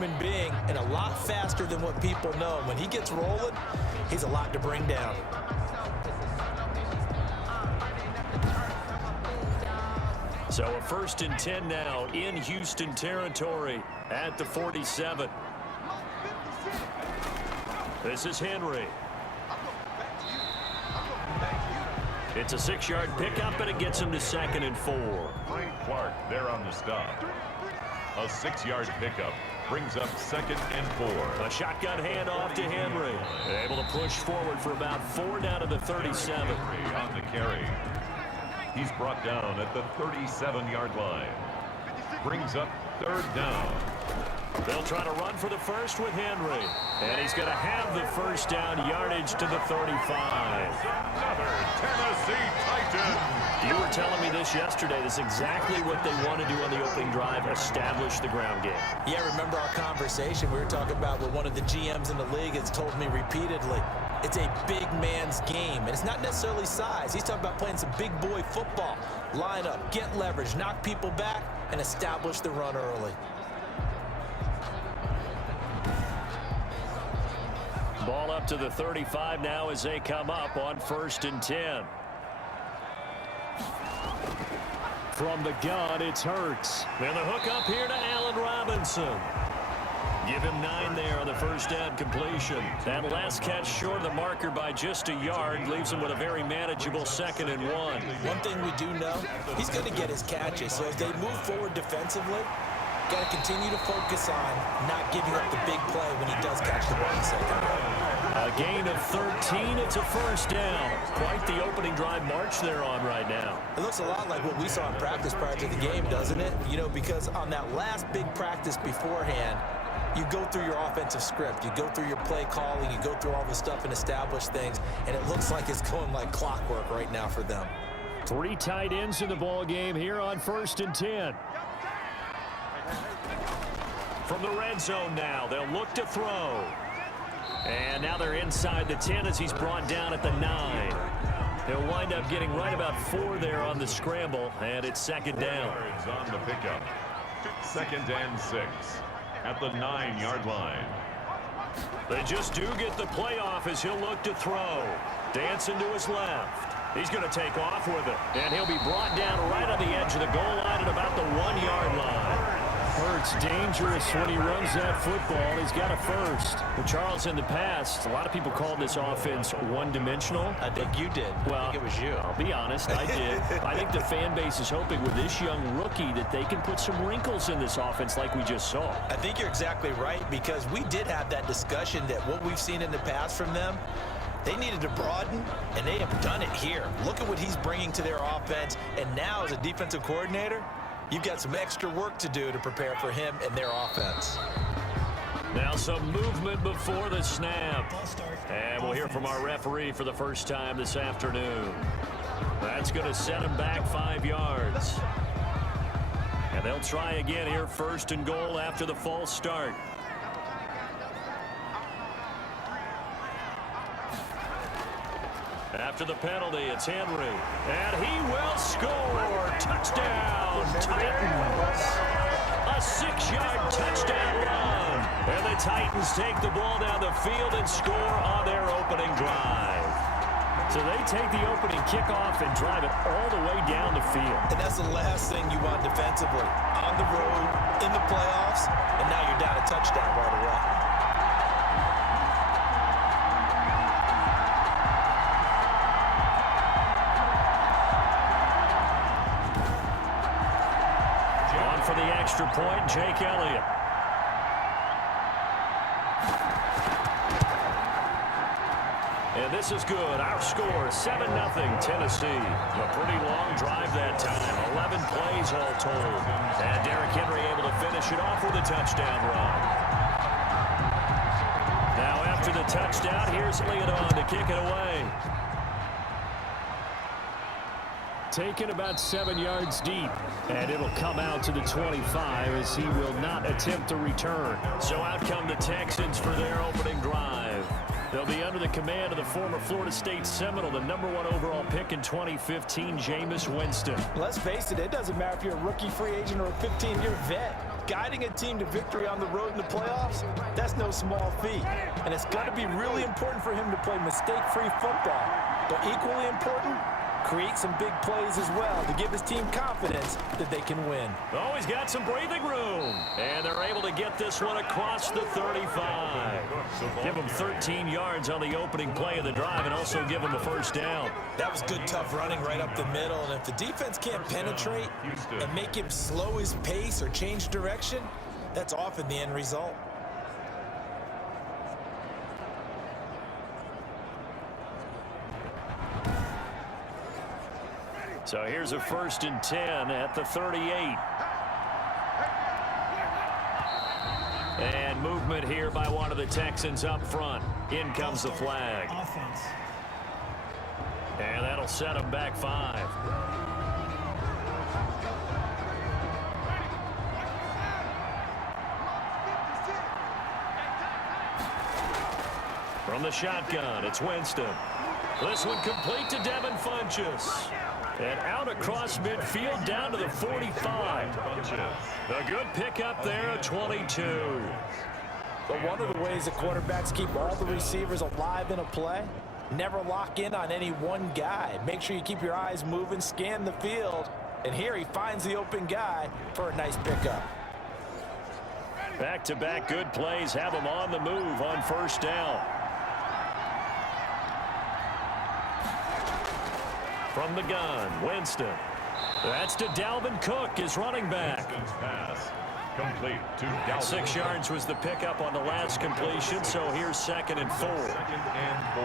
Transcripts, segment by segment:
human being and a lot faster than what people know. When he gets rolling, he's a lot to bring down. So a 1st and 10 now in Houston territory at the 47. This is Henry. It's a 6-yard pickup, and it gets him to 2nd and 4. Frank Clark there on the stop. A 6-yard pickup brings up 2nd and 4. A shotgun handoff to Henry. Able to push forward for about 4 down to the 37. On the carry. He's brought down at the 37-yard line. Brings up 3rd down. They'll try to run for the first with Henry. And he's going to have the first down yardage to the 35. Another Tennessee Titan. You were telling me this yesterday. This is exactly what they want to do on the opening drive, establish the ground game. Yeah, remember our conversation we were talking about what one of the GMs in the league has told me repeatedly. It's a big man's game, and it's not necessarily size. He's talking about playing some big boy football. Line up, get leverage, knock people back, and establish the run early. Ball up to the 35 now as they come up on 1st and 10. From the gun, it's Hurts. And the hook up here to Allen Robinson. Give him 9 there on the first down completion. That last catch short of the marker by just a yard leaves him with a very manageable 2nd and 1. One thing we do know, he's going to get his catches. So as they move forward defensively, got to continue to focus on not giving up the big play when he does catch the ball in the second round. A gain of 13. It's a first down. Quite the opening drive march they're on right now. It looks a lot like what we saw in practice prior to the game, doesn't it? You know, because on that last big practice beforehand, you go through your offensive script. You go through your play calling. You go through all the stuff and establish things. And it looks like it's going like clockwork right now for them. 3 tight ends in the ball game here on 1st and 10. From the red zone now, they'll look to throw. And now they're inside the 10 as he's brought down at the 9. He'll wind up getting right about 4 there on the scramble, and it's 2nd down. On the pickup. 2nd and 6 at the 9-yard line. They just do get the play off as he'll look to throw. Dancing to his left. He's going to take off with it, and he'll be brought down right on the edge of the goal line at about the 1-yard line. Hurts dangerous when he runs that football. He's got a first. Well, Charles, in the past, a lot of people called this offense one-dimensional. I think you did. Well, I think it was you. I'll be honest, I did. I think the fan base is hoping with this young rookie that they can put some wrinkles in this offense like we just saw. I think you're exactly right, because we did have that discussion that what we've seen in the past from them, they needed to broaden, and they have done it here. Look at what he's bringing to their offense, and now as a defensive coordinator, you've got some extra work to do to prepare for him and their offense. Now some movement before the snap. And we'll hear from our referee for the first time this afternoon. That's going to set him back 5 yards. And they'll try again here, 1st and goal after the false start. After the penalty, it's Henry. And he will score. Touchdown, Titans. A 6-yard touchdown run. And the Titans take the ball down the field and score on their opening drive. So they take the opening kickoff and drive it all the way down the field. And that's the last thing you want defensively. On the road, in the playoffs, and now you're down a touchdown right away. For the extra point, Jake Elliott. And this is good. Our score, 7-0 Tennessee. A pretty long drive that time. 11 plays all told. And Derrick Henry able to finish it off with a touchdown run. Now after the touchdown, here's Elliott on to kick it away. Taken about 7 yards deep, and it'll come out to the 25 as he will not attempt to return. So out come the Texans for their opening drive. They'll be under the command of the former Florida State Seminole, the #1 overall pick in 2015, Jameis Winston. Let's face it, it doesn't matter if you're a rookie free agent or a 15-year vet. guiding a team to victory on the road in the playoffs, that's no small feat. And it's going to be really important for him to play mistake-free football. But equally important, create some big plays as well to give his team confidence that they can win. Oh, he's got some breathing room. And they're able to get this one across the 35. Give him 13 yards on the opening play of the drive and also give him a first down. That was good, tough running right up the middle. And if the defense can't penetrate and make him slow his pace or change direction, that's often the end result. So here's a 1st and 10 at the 38. And movement here by one of the Texans up front. In comes the flag. Offense. And that'll set them back 5. From the shotgun, it's Winston. This one complete to Devin Funchess. And out across midfield down to the 45. A good pickup there at 22. But one of the ways the quarterbacks keep all the receivers alive in a play, never lock in on any one guy. Make sure you keep your eyes moving, scan the field. And here he finds the open guy for a nice pickup. Back-to-back good plays have him on the move on 1st down. From the gun, Winston. That's to Dalvin Cook, his running back. Pass complete to Dalvin. 6 yards was the pickup on the last completion, so here's 2nd and 4. 2nd and 4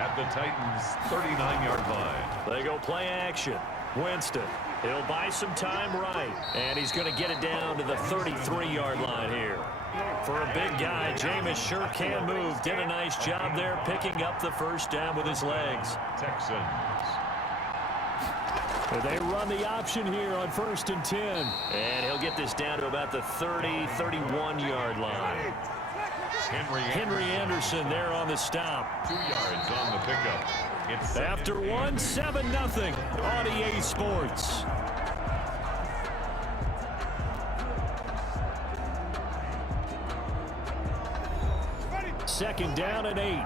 at the Titans' 39-yard line. They go play action. Winston, he'll buy some time right, and he's going to get it down to the 33-yard line here. For a big guy, Jameis sure can move. Did a nice job there picking up the first down with his legs. Texans. They run the option here on 1st and 10. And he'll get this down to about the 31-yard line. Henry Anderson there on the stop. 2 yards on the pickup. It's after 1, 7-0 on EA Sports. Second down and 8.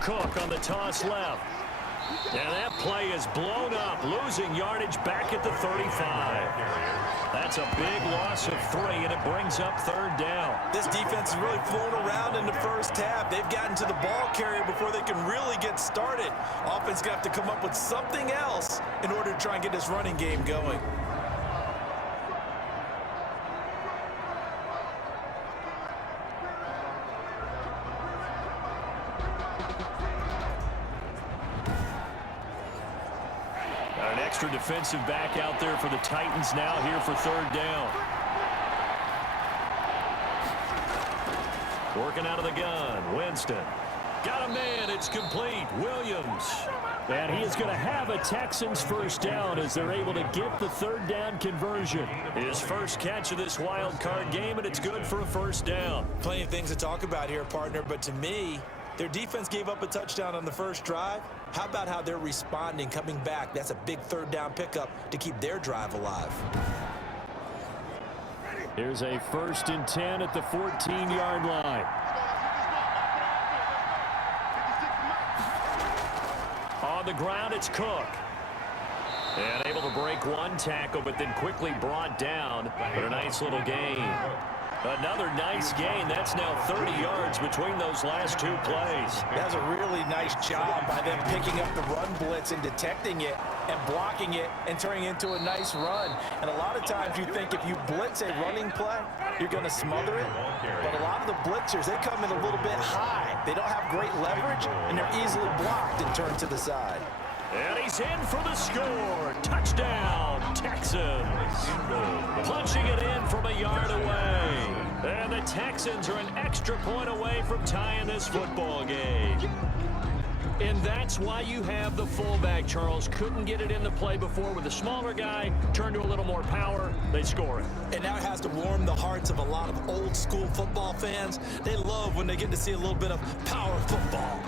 Cook on the toss left. And that play is blown up, losing yardage back at the 35. That's a big loss of 3, and it brings up 3rd down. This defense is really flown around in the first half. They've gotten to the ball carrier before they can really get started. Offense got to come up with something else in order to try and get this running game going. Extra defensive back out there for the Titans now here for 3rd down. Working out of the gun, Winston. Got a man, it's complete, Williams. And he is going to have a Texans first down as they're able to get the 3rd down conversion. His first catch of this wild card game, and it's good for a first down. Plenty of things to talk about here, partner, but to me, their defense gave up a touchdown on the first drive. How about how they're responding, coming back? That's a big 3rd down pickup to keep their drive alive. Here's a 1st and 10 at the 14-yard line. On the ground, it's Cook. And able to break one tackle, but then quickly brought down. But a nice little gain. Another nice gain. That's now 30 yards between those last 2 plays. That's a really nice job by them picking up the run blitz and detecting it and blocking it and turning it into a nice run. And a lot of times you think if you blitz a running play, you're going to smother it. But a lot of the blitzers, they come in a little bit high. They don't have great leverage, and they're easily blocked and turned to the side. And he's in for the score. Touchdown, Texans. Punching it in from a yard away. And the Texans are an extra point away from tying this football game. And that's why you have the fullback, Charles. Couldn't get it in the play before with the smaller guy. Turned to a little more power. They score it. And now it has to warm the hearts of a lot of old school football fans. They love when they get to see a little bit of power football.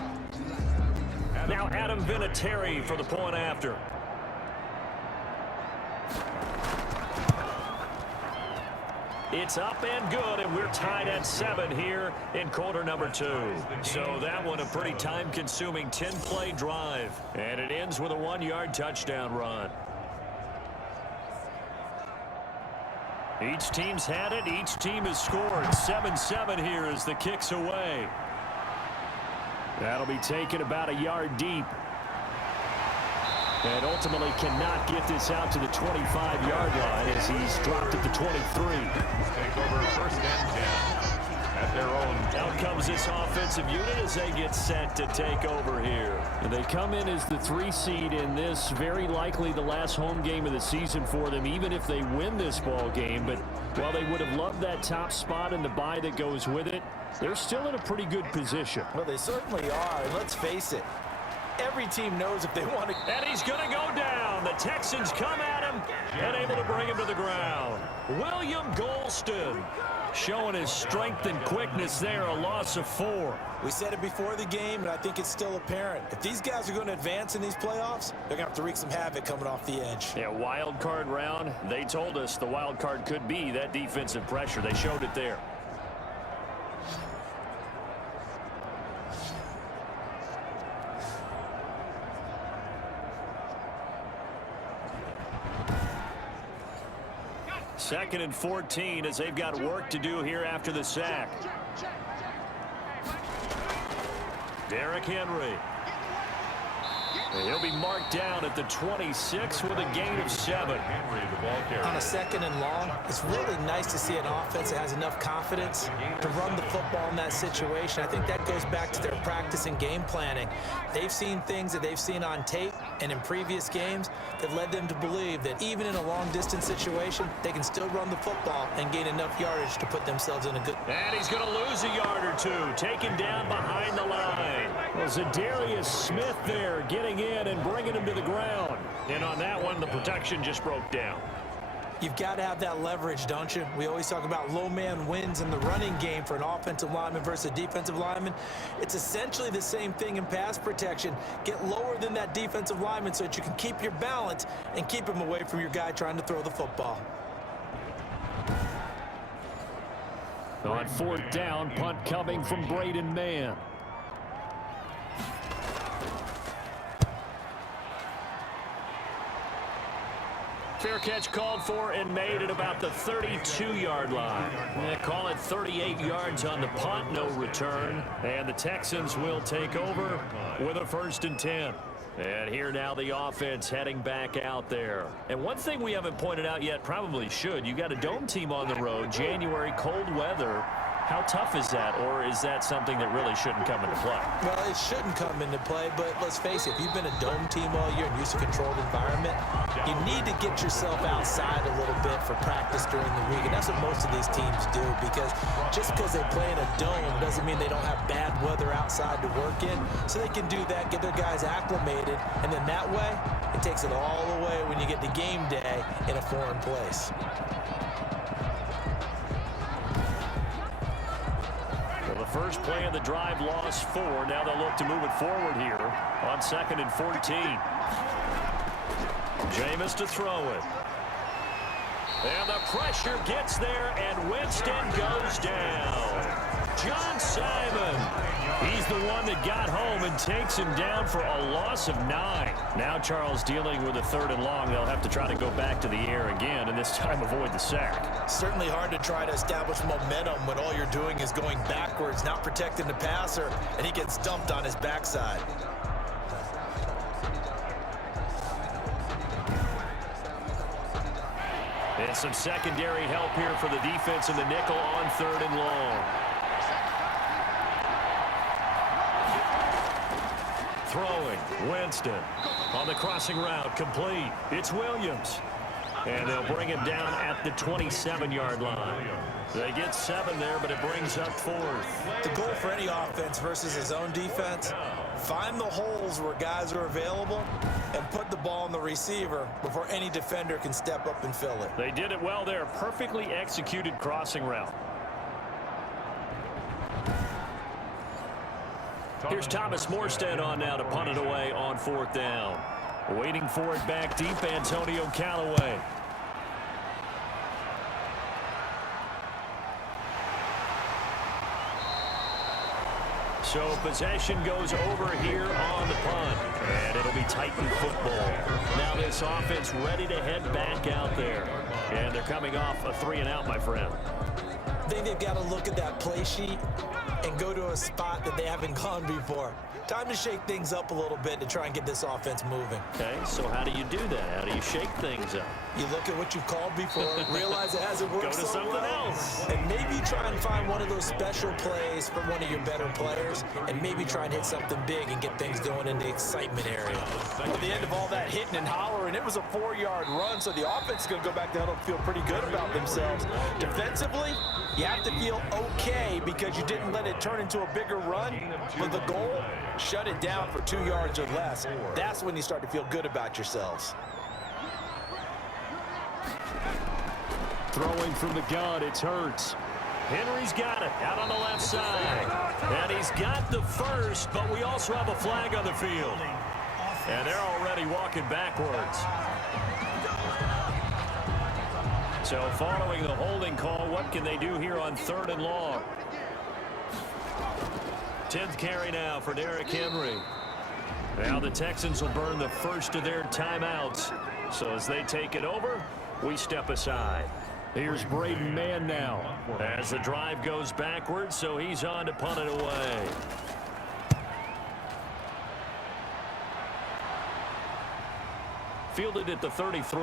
Now Adam Vinatieri for the point after. It's up and good, and we're tied at 7 here in quarter number 2. So that one a pretty time-consuming 10-play drive. And it ends with a 1-yard touchdown run. Each team's had it. Each team has scored. 7-7 here as the kick's away. That'll be taken about a yard deep. And ultimately cannot get this out to the 25-yard line as he's dropped at the 23. Take over first and 10 at their own. Out comes this offensive unit as they get set to take over here. And they come in as the 3 seed in this, very likely the last home game of the season for them, even if they win this ball game. But while they would have loved that top spot and the bye that goes with it, they're still in a pretty good position. Well, they certainly are, and let's face it. Every team knows if they want to. And he's going to go down. The Texans come at him and able to bring him to the ground. William Golston showing his strength and quickness there, a loss of 4. We said it before the game, and I think it's still apparent. If these guys are going to advance in these playoffs, they're going to have to wreak some havoc coming off the edge. Yeah, wild card round. They told us the wild card could be that defensive pressure. They showed it there. Second and 14 as they've got work to do here after the sack. Derrick Henry. And he'll be marked down at the 26 with a gain of 7. On a second and long, it's really nice to see an offense that has enough confidence to run the football in that situation. I think that goes back to their practice and game planning. They've seen things that they've seen on tape and in previous games that led them to believe that even in a long-distance situation, they can still run the football and gain enough yardage to put themselves in a good... And he's going to lose a yard or 2, taken down behind the line. Well, Zadarius Smith there getting in and bringing him to the ground. And on that one, the protection just broke down. You've got to have that leverage, don't you? We always talk about low man wins in the running game for an offensive lineman versus a defensive lineman. It's essentially the same thing in pass protection. Get lower than that defensive lineman so that you can keep your balance and keep him away from your guy trying to throw the football. On 4th down, punt coming from Braden Mann. Fair catch called for and made at about the 32-yard line. Call it 38 yards on the punt, no return. And the Texans will take over with a 1st and 10. And here now the offense heading back out there. And one thing we haven't pointed out yet, probably should, you got a dome team on the road, January, cold weather. How tough is that, or is that something that really shouldn't come into play? Well, it shouldn't come into play, but let's face it, if you've been a dome team all year and used to a controlled environment, you need to get yourself outside a little bit for practice during the week, and that's what most of these teams do, because just because they play in a dome doesn't mean they don't have bad weather outside to work in, so they can do that, get their guys acclimated, and then that way, it takes it all away when you get to game day in a foreign place. Well, the first play of the drive lost 4. Now they'll look to move it forward here on 2nd and 14. Jameis to throw it. And the pressure gets there, and Winston goes down. John Simon. He's the one that got home and takes him down for a loss of 9. Now Charles dealing with a 3rd and long. They'll have to try to go back to the air again, and this time avoid the sack. Certainly hard to try to establish momentum when all you're doing is going backwards, not protecting the passer, and he gets dumped on his backside. And some secondary help here for the defense in the nickel on 3rd and long. Throwing, Winston on the crossing route, complete. It's Williams. And they'll bring him down at the 27-yard line. They get 7 there, but it brings up 4th. The goal for any offense versus his own defense, find the holes where guys are available and put the ball on the receiver before any defender can step up and fill it. They did it well there. Perfectly executed crossing route. Here's Thomas Morstead on now to punt it away on 4th down. Waiting for it back deep, Antonio Callaway. So possession goes over here on the punt, and it'll be Titan football. Now this offense ready to head back out there, and they're coming off a 3-and-out, my friend. I think they've got to look at that play sheet and go to a spot that they haven't gone before. Time to shake things up a little bit to try and get this offense moving. Okay, so how do you do that? How do you shake things up? You look at what you've called before, realize it hasn't worked. Go to something else. And maybe try and find one of those special plays from one of your better players, and maybe try and hit something big and get things going in the excitement area. At the end of all that hitting and hollering, it was a 4-yard run, so the offense is going to go back to huddle and feel pretty good about themselves. Defensively, you have to feel okay because you didn't let it turn into a bigger run. But the goal, shut it down for 2 yards or less. That's when you start to feel good about yourselves. Throwing from the gun, it's Hurts. Henry's got it out on the left side. And he's got the first, but we also have a flag on the field. And they're already walking backwards. So following the holding call, what can they do here on 3rd and long? 10th carry now for Derrick Henry. Now the Texans will burn the first of their timeouts. So as they take it over, we step aside. Here's Braden Mann now as the drive goes backwards, so he's on to punt it away. Fielded at the 33.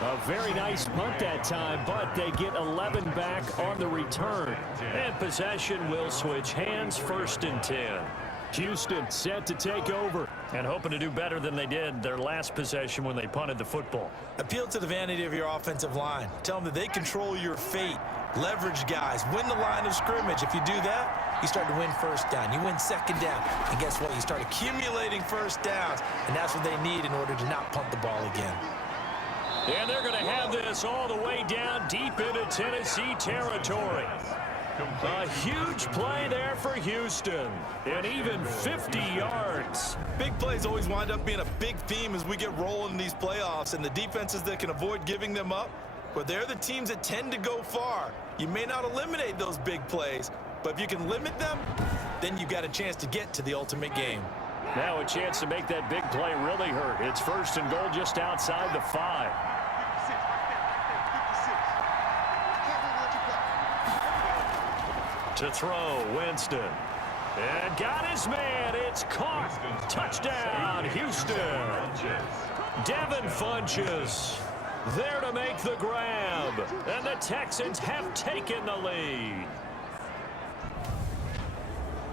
A very nice punt that time, but they get 11 back on the return. And possession will switch hands, 1st and 10. Houston set to take over and hoping to do better than they did their last possession when they punted the football. Appeal to the vanity of your offensive line. Tell them that they control your fate. Leverage guys. Win the line of scrimmage. If you do that, you start to win 1st down. You win 2nd down. And guess what? You start accumulating 1st downs. And that's what they need in order to not punt the ball again. And they're going to have this all the way down deep into Tennessee territory. A huge play there for Houston, and even 50 yards. Big plays always wind up being a big theme as we get rolling in these playoffs, and the defenses that can avoid giving them up, well, they're the teams that tend to go far. You may not eliminate those big plays, but if you can limit them, then you've got a chance to get to the ultimate game. Now a chance to make that big play really hurt. It's 1st and goal just outside the 5. To throw, Winston. And got his man. It's caught. Touchdown, Houston. Devin Funchess there to make the grab. And the Texans have taken the lead.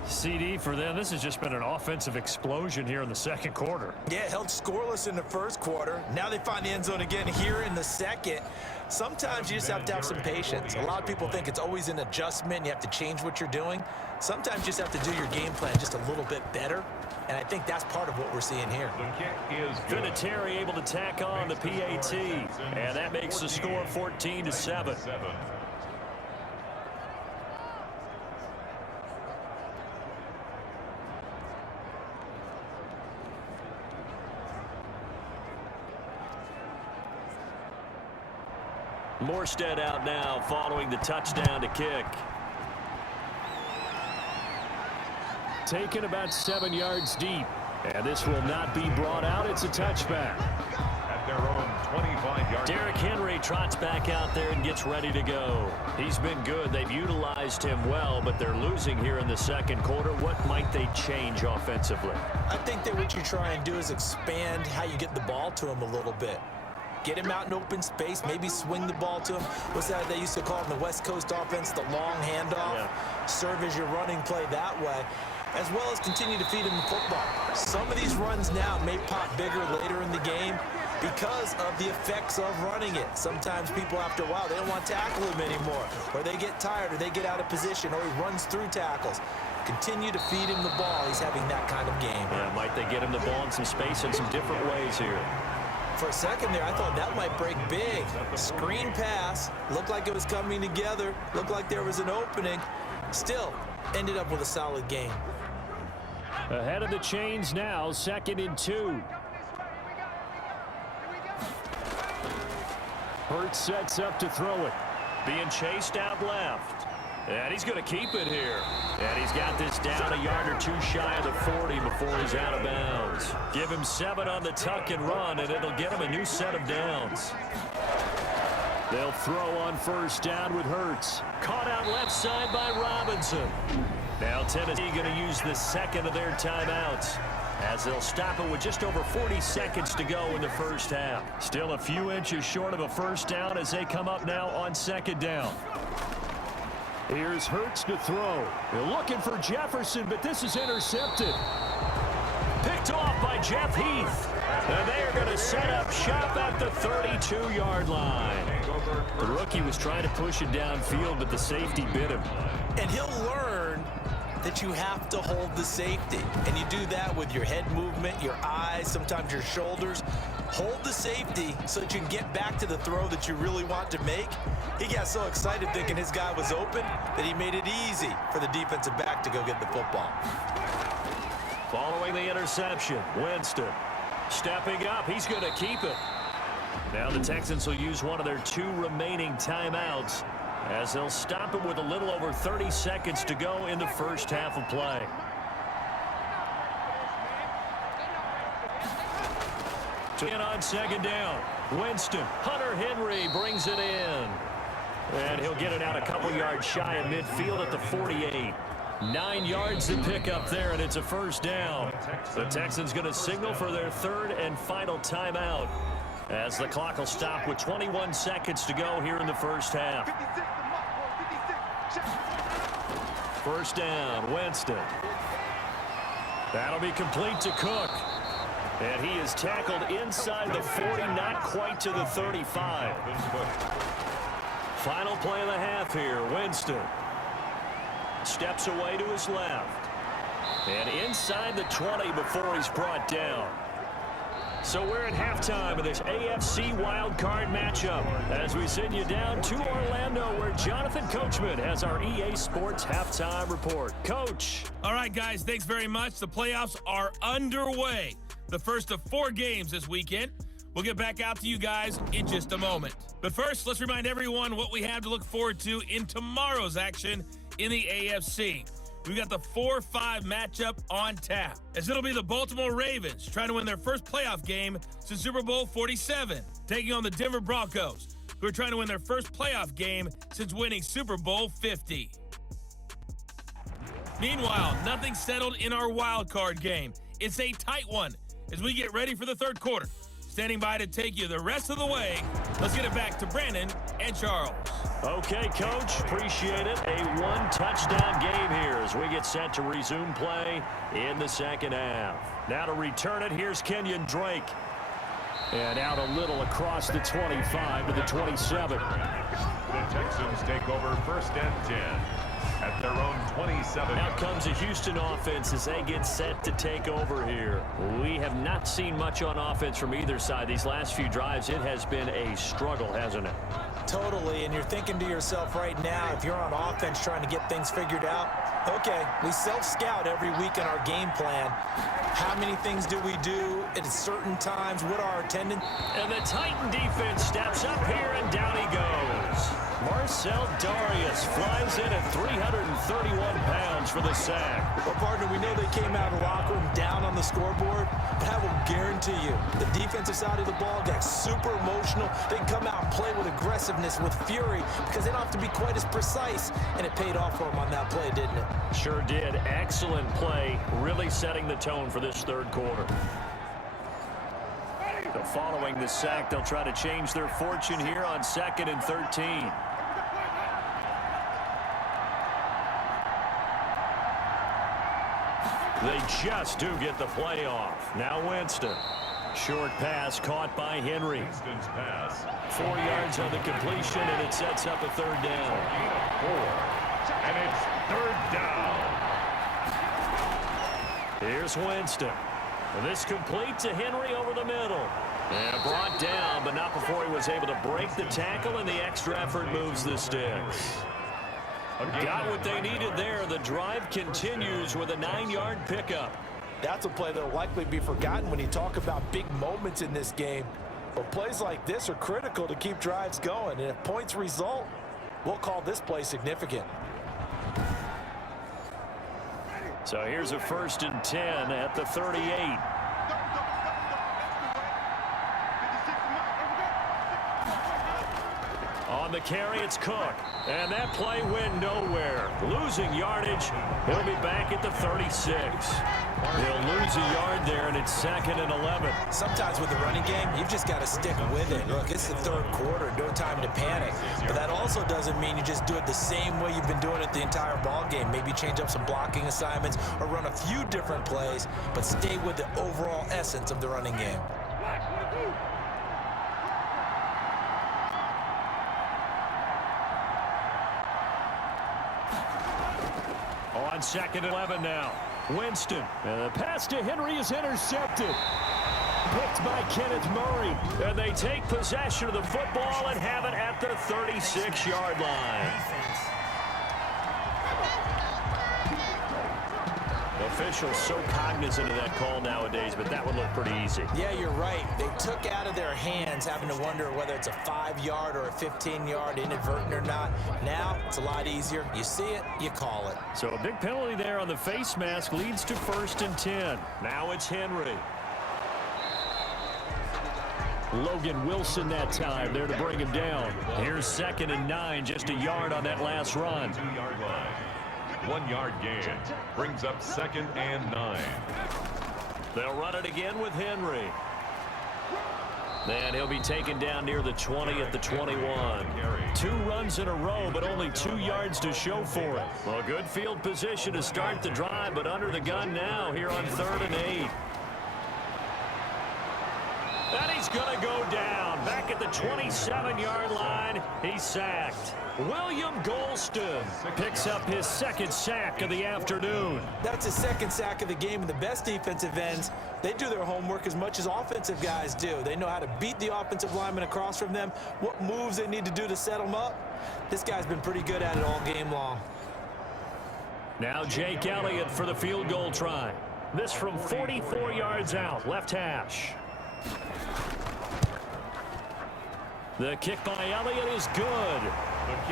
CD for them, this has just been an offensive explosion here in the 2nd quarter. Yeah, held scoreless in the 1st quarter. Now they find the end zone again here in the 2nd. Sometimes you just have to have some patience. A lot of people think it's always an adjustment. You have to change what you're doing. Sometimes you just have to do your game plan just a little bit better. And I think that's part of what we're seeing here. Vinatieri able to tack on the PAT. And that makes the score 14-7. Morstead out now following the touchdown to kick. Taken about 7 yards deep. And this will not be brought out. It's a touchback. At their own 25-yard. Derrick Henry trots back out there and gets ready to go. He's been good. They've utilized him well, but they're losing here in the 2nd quarter. What might they change offensively? I think that what you try and do is expand how you get the ball to him a little bit. Get him out in open space, maybe swing the ball to him. What's that they used to call in the West Coast offense, the long handoff? Yeah. Serve as your running play that way, as well as continue to feed him the football. Some of these runs now may pop bigger later in the game because of the effects of running it. Sometimes people, after a while, they don't want to tackle him anymore, or they get tired, or they get out of position, or he runs through tackles. Continue to feed him the ball. He's having that kind of game. Yeah, might they get him the ball in some space in some different ways here? For a second there, I thought that might break big. Screen pass. Looked like it was coming together. Looked like there was an opening. Still ended up with a solid game. Ahead of the chains now, 2nd and 2. Hurts sets up to throw it. Being chased out left. And he's going to keep it here. And he's got this down a yard or two shy of the 40 before he's out of bounds. Give him 7 on the tuck and run, and it'll get him a new set of downs. They'll throw on 1st down with Hurts. Caught out left side by Robinson. Now Tennessee going to use the 2nd of their timeouts, as they'll stop it with just over 40 seconds to go in the 1st half. Still a few inches short of a 1st down as they come up now on 2nd down. Here's Hurts to throw. They're looking for Jefferson, but this is intercepted. Picked off by Jeff Heath. And they are going to set up shop at the 32-yard line. The rookie was trying to push it downfield, but the safety bit him. And he'll learn that you have to hold the safety. And you do that with your head movement, your eyes, sometimes your shoulders. Hold the safety so that you can get back to the throw that you really want to make. He got so excited thinking his guy was open that he made it easy for the defensive back to go get the football. Following the interception, Winston stepping up. He's going to keep it. Now the Texans will use one of their 2 remaining timeouts, as they'll stop it with a little over 30 seconds to go in the 1st half of play. In on 2nd down, Winston. Hunter Henry brings it in. And he'll get it out a couple yards shy of midfield at the 48. 9 yards to pick up there, and it's a 1st down. The Texans going to signal for their 3rd and final timeout, as the clock will stop with 21 seconds to go here in the 1st half. 1st down, Winston. That'll be complete to Cook. And he is tackled inside the 40, not quite to the 35. Final play of the half here, Winston. Steps away to his left. And inside the 20 before he's brought down. So we're at halftime of this AFC Wildcard matchup, as we send you down to Orlando, where Jonathan Coachman has our EA Sports halftime report. Coach. All right, guys, thanks very much. The playoffs are underway. The first of 4 games this weekend. We'll get back out to you guys in just a moment. But first, let's remind everyone what we have to look forward to in tomorrow's action in the AFC. We've got the 4-5 matchup on tap, as it'll be the Baltimore Ravens trying to win their first playoff game since Super Bowl 47, taking on the Denver Broncos, who are trying to win their first playoff game since winning Super Bowl 50. Meanwhile, nothing settled in our wild card game. It's a tight one as we get ready for the 3rd quarter. Standing by to take you the rest of the way, let's get it back to Brandon and Charles. Okay, Coach, appreciate it. A 1-touchdown game here as we get set to resume play in the 2nd half. Now to return it, here's Kenyon Drake. And out a little across the 25 to the 27. The Texans take over 1st and 10 at their own 27. Out comes a Houston offense as they get set to take over here. We have not seen much on offense from either side. These last few drives, it has been a struggle, hasn't it? Totally, and you're thinking to yourself right now, if you're on offense trying to get things figured out, okay, we self-scout every week in our game plan. How many things do we do at certain times? What are our tendencies? And the Titan defense steps up here, and down he goes. Marcel Darius flies in at 331 pounds for the sack. Well, partner, we know they came out of the locker room down on the scoreboard, but I will guarantee you the defensive side of the ball got super emotional. They can come out and play with aggressiveness, with fury, because they don't have to be quite as precise, and it paid off for them on that play, didn't it? Sure did. Excellent play, really setting the tone for this 3rd quarter. So following the sack, they'll try to change their fortune here on 2nd and 13. They just do get the play off. Now Winston. Short pass caught by Henry. Winston's pass. 4 yards on the completion, and it sets up a 3rd down. 4. And it's 3rd down. Here's Winston. And this complete to Henry over the middle. And brought down, but not before he was able to break the tackle, and the extra effort moves the sticks. Got what they needed there. The drive continues with a 9-yard pickup. That's a play that will likely be forgotten when you talk about big moments in this game. But plays like this are critical to keep drives going. And if points result, we'll call this play significant. So here's a 1st and 10 at the 38. On the carry, it's Cook. And that play went nowhere. Losing yardage. He'll be back at the 36. He'll lose a yard there, and it's 2nd and 11. Sometimes with the running game, you've just got to stick with it. Look, it's the 3rd quarter. No time to panic. But that also doesn't mean you just do it the same way you've been doing it the entire ball game. Maybe change up some blocking assignments or run a few different plays, but stay with the overall essence of the running game. On 2nd and 11 now. Winston. And the pass to Henry is intercepted. Picked by Kenneth Murray. And they take possession of the football and have it at the 36-yard line. Officials so cognizant of that call nowadays, but that would look pretty easy. Yeah, you're right. They took out of their hands having to wonder whether it's a 5-yard or a 15-yard, inadvertent or not. Now, it's a lot easier. You see it, you call it. So a big penalty there on the face mask leads to 1st and 10. Now it's Henry. Logan Wilson that time there to bring him down. Here's 2nd and 9, just a yard on that last run. 2-yard line. 1-yard gain. Brings up 2nd and 9. They'll run it again with Henry. Then he'll be taken down near the 20 at the 21. 2 runs in a row, but only 2 yards to show for it. Well, good field position to start the drive, but under the gun now here on 3rd and 8. And he's going to go down. Back at the 27-yard line, he's sacked. William Golston picks up his 2nd sack of the afternoon. That's his 2nd sack of the game, and the best defensive ends, they do their homework as much as offensive guys do. They know how to beat the offensive lineman across from them, what moves they need to do to set them up. This guy's been pretty good at it all game long. Now Jake Elliott for the field goal try. This from 44 yards out, left hash. The kick by Elliott is good.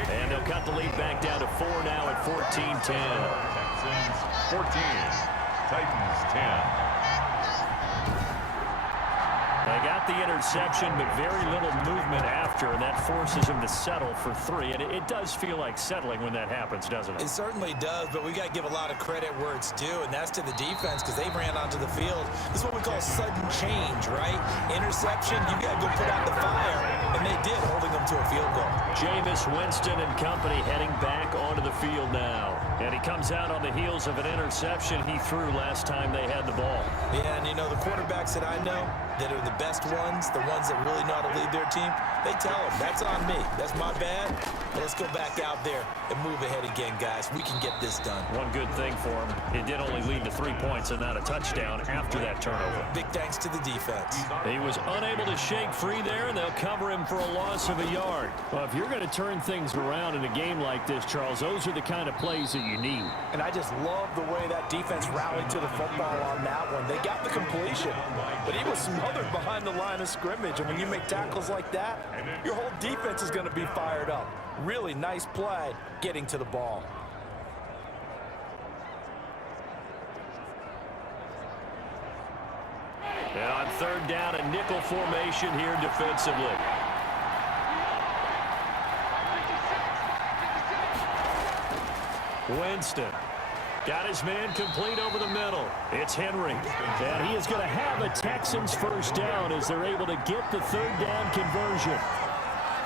And they'll cut the lead back down to 4 now at 14-10. Texans 14. Titans 10. They got the interception, but very little movement after, and that forces him to settle for 3. And it does feel like settling when that happens, doesn't it? It certainly does, but we got to give a lot of credit where it's due, and that's to the defense because they ran onto the field. This is what we call sudden change, right? Interception, you got to go put out the fire, and they did, holding them to a field goal. Jameis Winston and company heading back onto the field now. And he comes out on the heels of an interception he threw last time they had the ball. Yeah, and you know, the quarterbacks that I know that are the best ones, the ones that really know how to lead their team, they tell them, that's on me. That's my bad. But let's go back out there and move ahead again, guys. We can get this done. One good thing for him, it did only lead to 3 points and not a touchdown after that turnover. Big thanks to the defense. He was unable to shake free there, and they'll cover him for a loss of a yard. Well, if you're going to turn things around in a game like this, Charles, those are the kind of plays that you need. And I just love the way that defense rallied to the football on that one. They got the completion, but he was smothered behind the line of scrimmage. And when you make tackles like that, your whole defense is going to be fired up. Really nice play getting to the ball. And on 3rd down, a nickel formation here defensively. Winston got his man complete over the middle. It's Henry. And he is going to have a Texans 1st down as they're able to get the 3rd down conversion.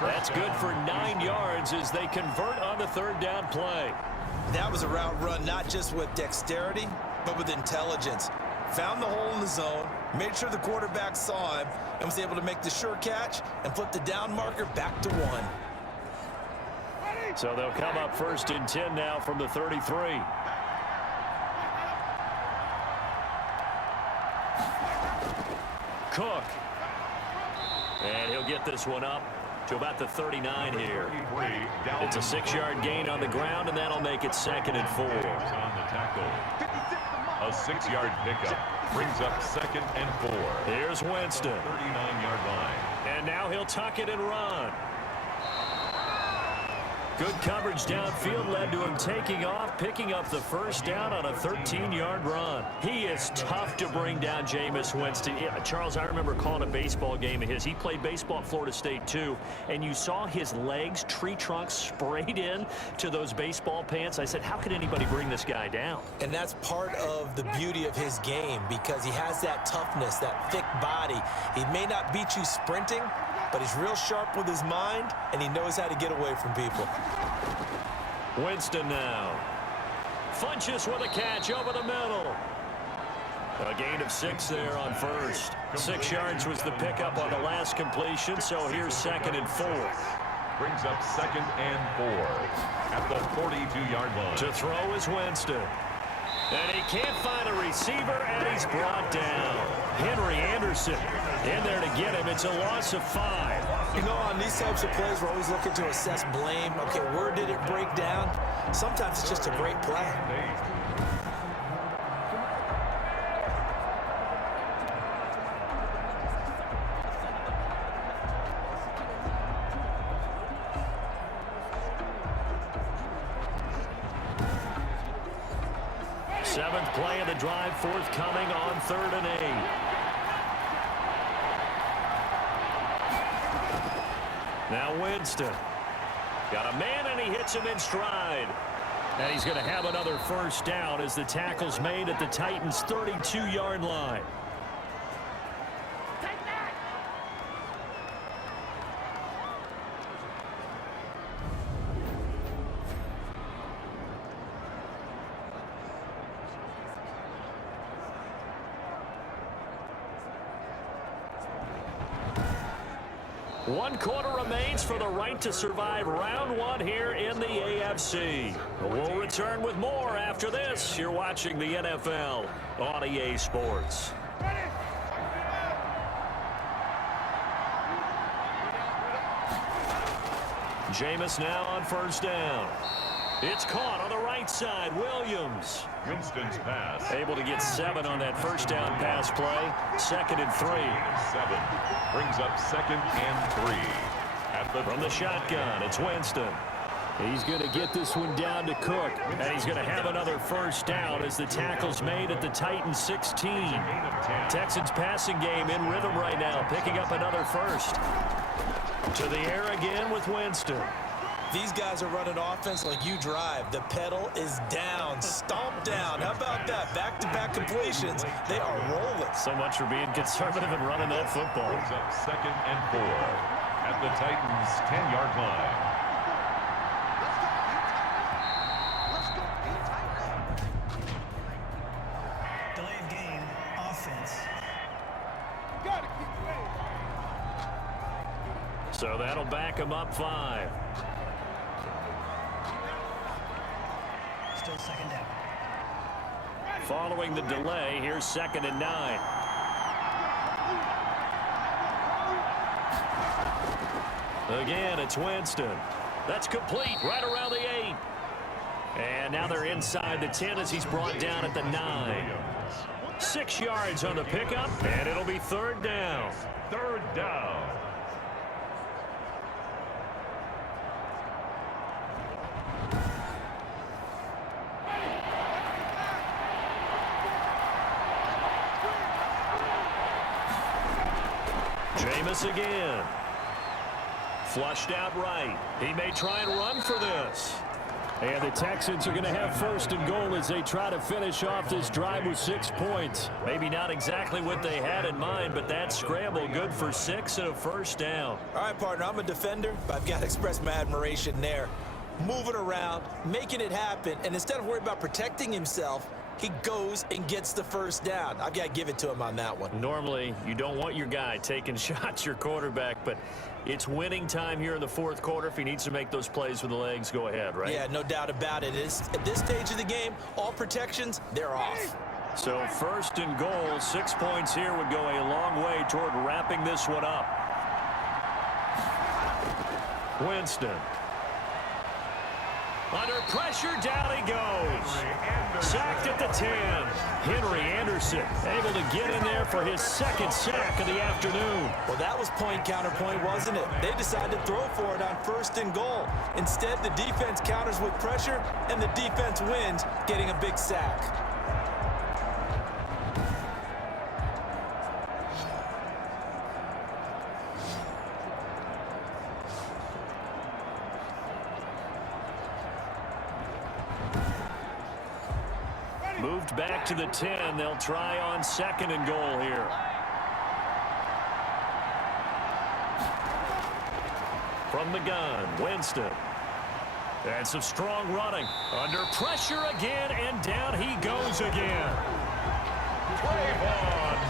That's good for 9 yards as they convert on the 3rd down play. That was a route run not just with dexterity, but with intelligence. Found the hole in the zone, made sure the quarterback saw him, and was able to make the sure catch and flip the down marker back to 1. So they'll come up 1st and 10 now from the 33. Cook. And he'll get this one up to about the 39 here. 33, It's a 6-yard gain on the ground, and that'll make it 2nd and 4. on the tackle. A 6-yard pickup brings up 2nd and 4. Here's Winston. 39-yard line. And now he'll tuck it and run. Good coverage downfield led to him taking off, picking up the first down on a 13-yard run. He is tough to bring down, Jameis Winston. Yeah, Charles, I remember calling a baseball game of his. He played baseball at Florida State, too, and you saw his legs, tree trunks sprayed in to those baseball pants. I said, how could anybody bring this guy down? And that's part of the beauty of his game because he has that toughness, that thick body. He may not beat you sprinting, but he's real sharp with his mind, and he knows how to get away from people. Winston now. Funches with a catch over the middle. A gain of 6 there on first. 6 yards was the pickup on the last completion, so here's 2nd and 4. Brings up 2nd and 4 at the 42-yard line. To throw is Winston. And he can't find a receiver, and he's brought down. Henry Anderson in there to get him. It's a loss of 5. You know, on these types of plays, we're always looking to assess blame. Okay, where did it break down? Sometimes it's just a great play. Seventh play of the drive forthcoming on 3rd and 8. Now Winston. Got a man, and he hits him in stride. And he's going to have another first down as the tackle's made at the Titans' 32-yard line. One quarter remains for the right to survive round 1 here in the AFC. We'll return with more after this. You're watching the NFL on EA Sports. Jameis now on first down. It's caught on the right side. Williams. Winston's pass. Able to get 7 on that first down pass play. 2nd and 3. 7 brings up 2nd and 3. From the shotgun, it's Winston. He's going to get this one down to Cook. And he's going to have another first down as the tackle's made at the Titans' 16. Texans passing game in rhythm right now, picking up another first. To the air again with Winston. These guys are running offense like you drive. The pedal is down, stomp down. How about that? Back-to-back completions. They are rolling. So much for being conservative and running that football. Brings up 2nd and 4 at the Titans' 10-yard line. Delayed game, offense. So that'll back him up 5. Still 2nd down. Following the delay, here's 2nd and 9. Again, it's Winston. That's complete right around the 8. And now they're inside the 10 as he's brought down at the 9. 6 yards on the pickup, and it'll be 3rd down. 3rd down. Jameis again. Flushed out right. He may try and run for this. And the Texans are going to have 1st and goal as they try to finish off this drive with 6 points. Maybe not exactly what they had in mind, but that scramble good for 6 and a first down. All right, partner, I'm a defender, but I've got to express my admiration there. Moving around, making it happen, and instead of worrying about protecting himself, he goes and gets the first down. I've got to give it to him on that one. Normally, you don't want your guy taking shots, your quarterback, but it's winning time here in the 4th quarter. If he needs to make those plays with the legs, go ahead, right? Yeah, no doubt about it. At this stage of the game, all protections, they're off. So 1st and goal, 6 points here would go a long way toward wrapping this one up. Winston. Under pressure, down he goes. Sacked at the 10. Henry Anderson able to get in there for his second sack of the afternoon. Well, that was point counterpoint, wasn't it? They decided to throw for it on 1st and goal. Instead, the defense counters with pressure, and the defense wins, getting a big sack. Moved back to the 10. They'll try on 2nd and goal here. From the gun, Winston. And some strong running. Under pressure again, and down he goes again.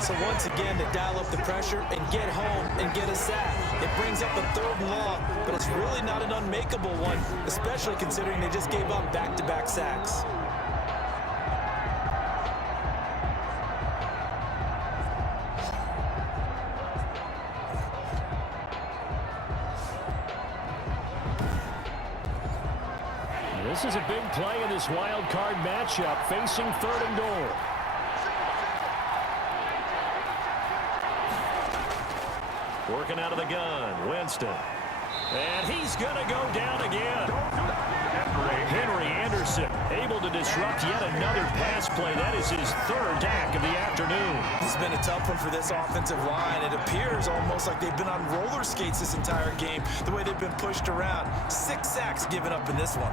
So once again, to dial up the pressure and get home and get a sack. It brings up a 3rd and long, but it's really not an unmakeable one, especially considering they just gave up back-to-back sacks. This is a big play in this wild card matchup, facing 3rd and goal. Working out of the gun, Winston. And he's going to go down again. Henry Anderson able to disrupt yet another pass play. That is his 3rd sack of the afternoon. It's been a tough one for this offensive line. It appears almost like they've been on roller skates this entire game, the way they've been pushed around. 6 sacks given up in this one.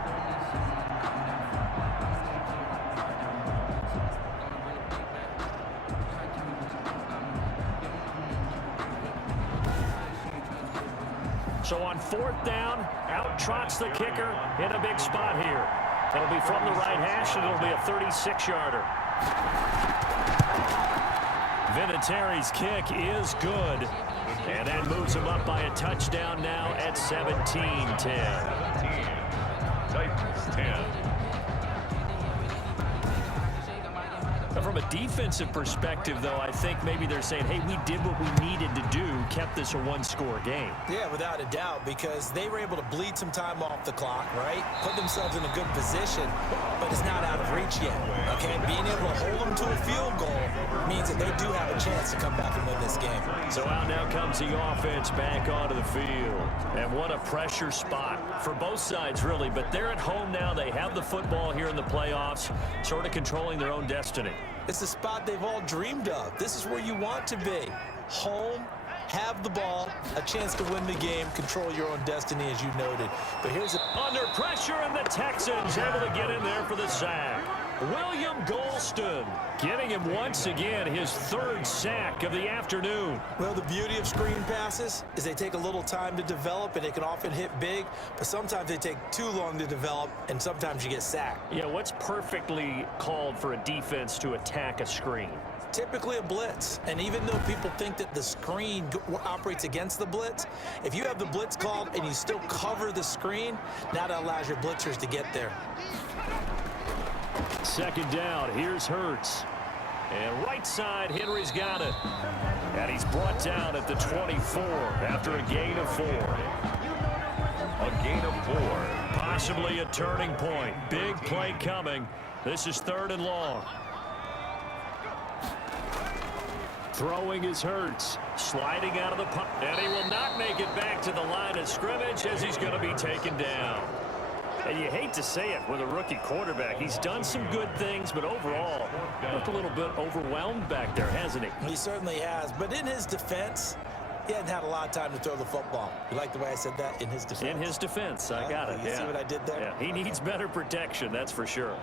So on 4th down, out trots the kicker in a big spot here. It'll be from the right hash, and it'll be a 36-yarder. Vinatieri's kick is good. And that moves him up by a touchdown now at 17-10. Titans 10. From a defensive perspective, though, I think maybe they're saying, hey, we did what we needed to do, kept this a 1-score game. Yeah, without a doubt, because they were able to bleed some time off the clock, right? Put themselves in a good position, but it's not out of reach yet, okay? Being able to hold them to a field goal means that they do have a chance to come back and win this game. So out now comes the offense back onto the field. And what a pressure spot for both sides, really. But they're at home now. They have the football here in the playoffs, sort of controlling their own destiny. It's the spot they've all dreamed of. This is where you want to be. Home, have the ball, a chance to win the game, control your own destiny, as you noted. But here's under pressure, and the Texans able to get in there for the sack. William Golston getting him once again his 3rd sack of the afternoon. Well, the beauty of screen passes is they take a little time to develop, and they can often hit big, but sometimes they take too long to develop, and sometimes you get sacked. Yeah, what's perfectly called for a defense to attack a screen? Typically a blitz, and even though people think that the screen operates against the blitz, if you have the blitz called and you still cover the screen, now that allows your blitzers to get there. 2nd down, here's Hurts. And right side, Henry's got it. And he's brought down at the 24 after a gain of 4. A gain of 4. Possibly a turning point. Big play coming. This is 3rd and long. Throwing is Hurts. Sliding out of the punt. And he will not make it back to the line of scrimmage as he's going to be taken down. And you hate to say it with a rookie quarterback. He's done some good things, but overall, looked a little bit overwhelmed back there, hasn't he? He certainly has. But in his defense, he hadn't had a lot of time to throw the football. You like the way I said that? In his defense. In his defense. I got it. You see what I did there? Yeah, he needs better protection, that's for sure.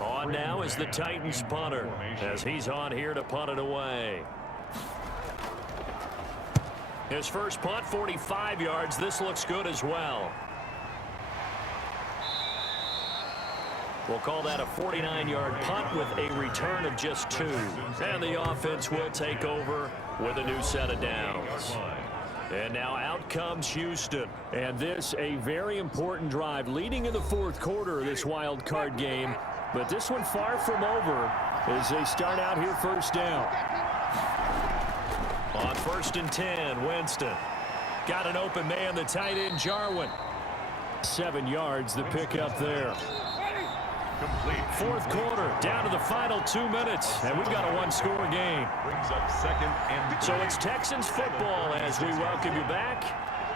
On now is the Titans punter, as he's on here to punt it away. His first punt, 45 yards. This looks good as well. We'll call that a 49-yard punt with a return of just 2. And the offense will take over with a new set of downs. And now out comes Houston. And this a very important drive leading in the 4th quarter of this wild card game. But this one far from over as they start out here 1st down. On 1st and 10, Winston. Got an open man, the tight end, Jarwin. 7 yards, the pickup there. Complete. 4th quarter, down to the final 2 minutes, and we've got a one-score game. Brings up 2nd and So it's Texans football as we welcome you back.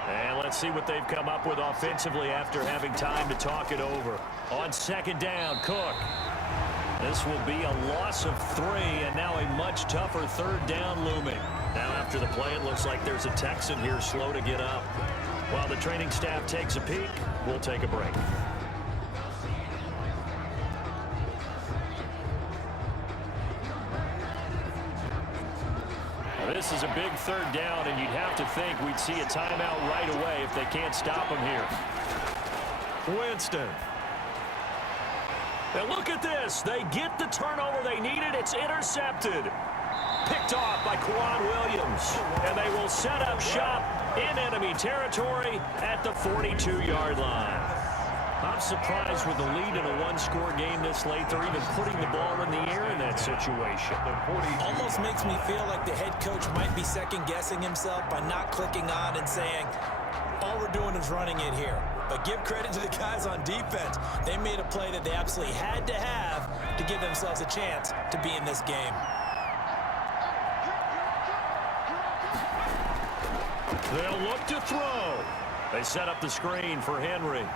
And let's see what they've come up with offensively after having time to talk it over. On 2nd down, Cook. This will be a loss of 3, and now a much tougher 3rd down looming. Now after the play, it looks like there's a Texan here slow to get up. While the training staff takes a peek, we'll take a break. This is a big 3rd down, and you'd have to think we'd see a timeout right away if they can't stop him here. Winston. And look at this. They get the turnover they needed. It's intercepted. Picked off by Quan Williams. And they will set up shop in enemy territory at the 42-yard line. I'm surprised with the lead in a one-score game this late. They're even putting the ball in the air in that situation. Almost makes me feel like the head coach might be second-guessing himself by not clicking on and saying, all we're doing is running it here. But give credit to the guys on defense. They made a play that they absolutely had to have to give themselves a chance to be in this game. They'll look to throw. They set up the screen for Henry.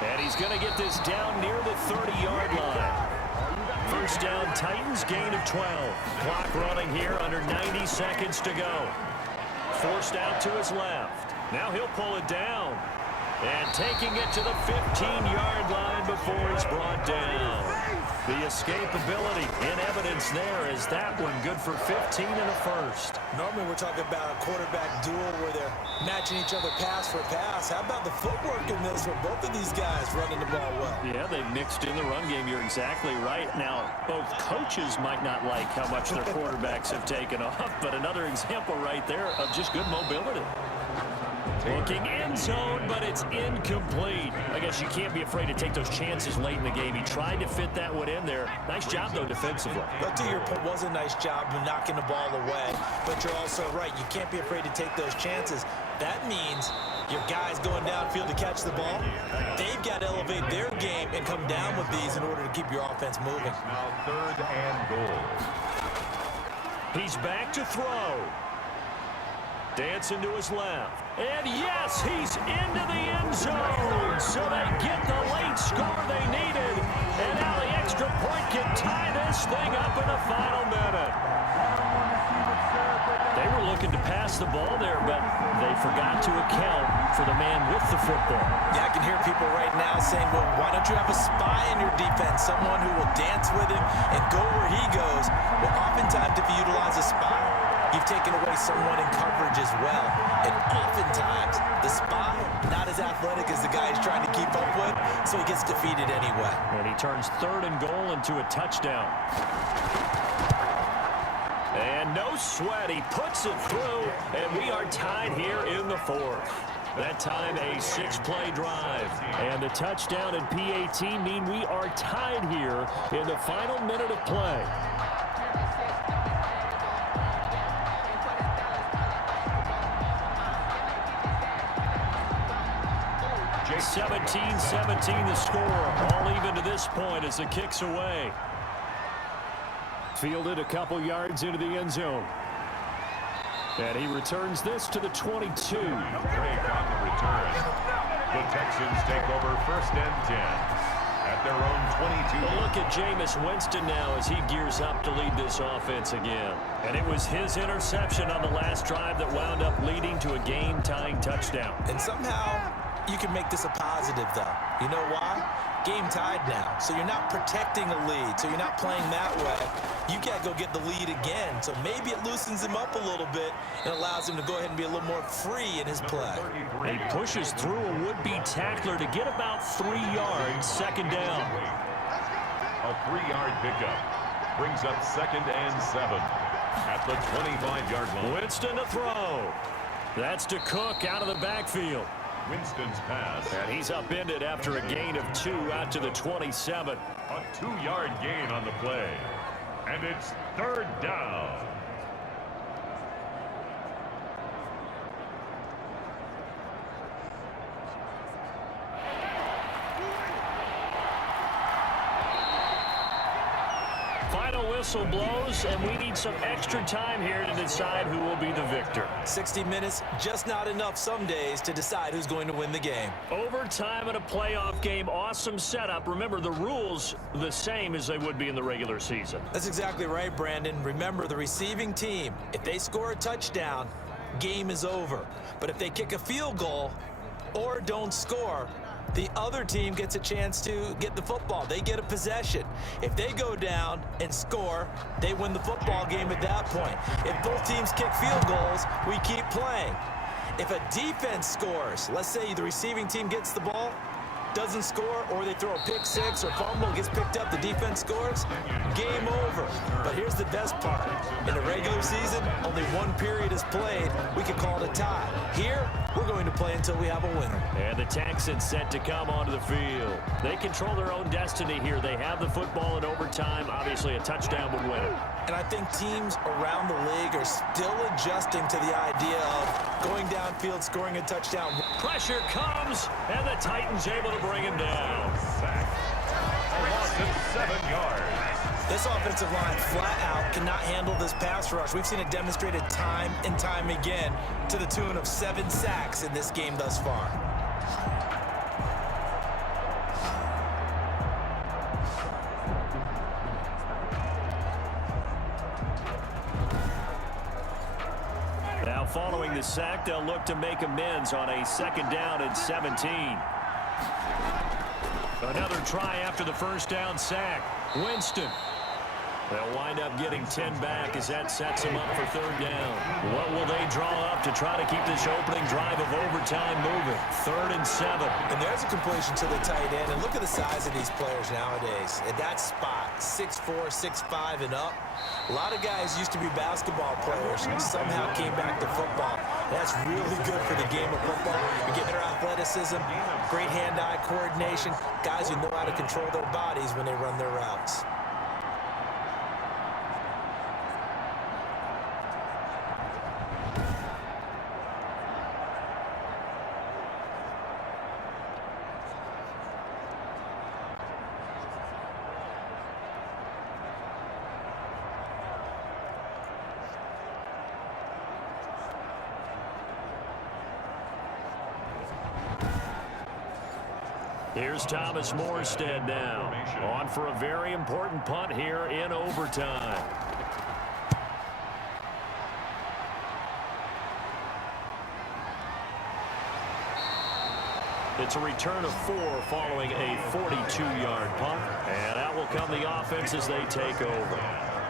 And he's going to get this down near the 30-yard line. 1st down, Titans, gain of 12. Clock running here under 90 seconds to go. Forced out to his left. Now he'll pull it down. And taking it to the 15-yard line before he's brought down. The escapability in evidence there is that one good for 15 and a 1st. Normally we're talking about a quarterback duel where they're matching each other pass for pass. How about the footwork in this one? Both of these guys running the ball well. Yeah, they've mixed in the run game. You're exactly right. Now, both coaches might not like how much their quarterbacks have taken off, but another example right there of just good mobility. Looking end zone, but it's incomplete. I guess you can't be afraid to take those chances late in the game. He tried to fit that one in there. Nice job, though, defensively. But to your point, was a nice job of knocking the ball away. But you're also right. You can't be afraid to take those chances. That means your guys going downfield to catch the ball, they've got to elevate their game and come down with these in order to keep your offense moving. now 3rd and goal. He's back to throw. Dancing to his left. And yes, he's into the end zone. So they get the late score they needed. And now the extra point can tie this thing up in the final minute. They were looking to pass the ball there, but they forgot to account for the man with the football. Yeah, I can hear people right now saying, well, why don't you have a spy in your defense, someone who will dance with him and go where he goes? Well, oftentimes if you utilize a spy, you've taken away someone in coverage as well. And oftentimes, the spy, not as athletic as the guy he's trying to keep up with, so he gets defeated anyway. And he turns 3rd and goal into a touchdown. And no sweat, he puts it through, and we are tied here in the 4th. That time a 6-play drive. And the touchdown and PAT mean we are tied here in the final minute of play. 17-17 the score. All even to this point as the kick's away. Fielded a couple yards into the end zone. And he returns this to the 22. Break on the return. The Texans take over 1st and 10 at their own 22. Well, look at Jameis Winston now as he gears up to lead this offense again. And it was his interception on the last drive that wound up leading to a game-tying touchdown. And somehow you can make this a positive, though. You know why? Game tied now. So you're not protecting a lead. So you're not playing that way. You got to go get the lead again. So maybe it loosens him up a little bit and allows him to go ahead and be a little more free in his play. He pushes through a would-be tackler to get about 3 yards, 2nd down. A 3-yard pickup brings up 2nd and 7 at the 25-yard line. Winston to throw. That's to Cook out of the backfield. Winston's pass. And he's upended after a gain of 2 out to the 27. A 2-yard gain on the play. And it's 3rd down. whistle blows, and we need some extra time here to decide who will be the victor. 60 minutes, just not enough some days to decide who's going to win the game. Overtime in a playoff game, awesome setup. Remember, the rules the same as they would be in the regular season. That's exactly right, Brandon. Remember, the receiving team, if they score a touchdown, game is over. But if they kick a field goal or don't score, the other team gets a chance to get the football. They get a possession. If they go down and score, they win the football game at that point. If both teams kick field goals, we keep playing. If a defense scores, let's say the receiving team gets the ball, doesn't score, or they throw a pick six or fumble, gets picked up, the defense scores, game over. But here's the best part. In the regular season, only one period is played. We can call it a tie. Here, we're going to play until we have a winner. And the Texans set to come onto the field. They control their own destiny here. They have the football in overtime. Obviously, a touchdown would win it. And I think teams around the league are still adjusting to the idea of going downfield, scoring a touchdown. Pressure comes, and the Titans able to bring him down. A loss of 7 yards. This offensive line flat out cannot handle this pass rush. We've seen it demonstrated time and time again to the tune of 7 sacks in this game thus far. Now following the sack, they'll look to make amends on a 2nd down and 17. Another try after the first down sack. Winston. They'll wind up getting 10 back as that sets them up for 3rd down. What will they draw up to try to keep this opening drive of overtime moving? 3rd and 7. And there's a completion to the tight end. And look at the size of these players nowadays. At that spot, 6'4", 6'5", and up. A lot of guys used to be basketball players and somehow came back to football. That's really good for the game of football. You get better athleticism, great hand-eye coordination, guys who know how to control their bodies when they run their routes. Here's Thomas Morstead now, on for a very important punt here in overtime. It's a return of 4 following a 42-yard punt, and that will come the offense as they take over.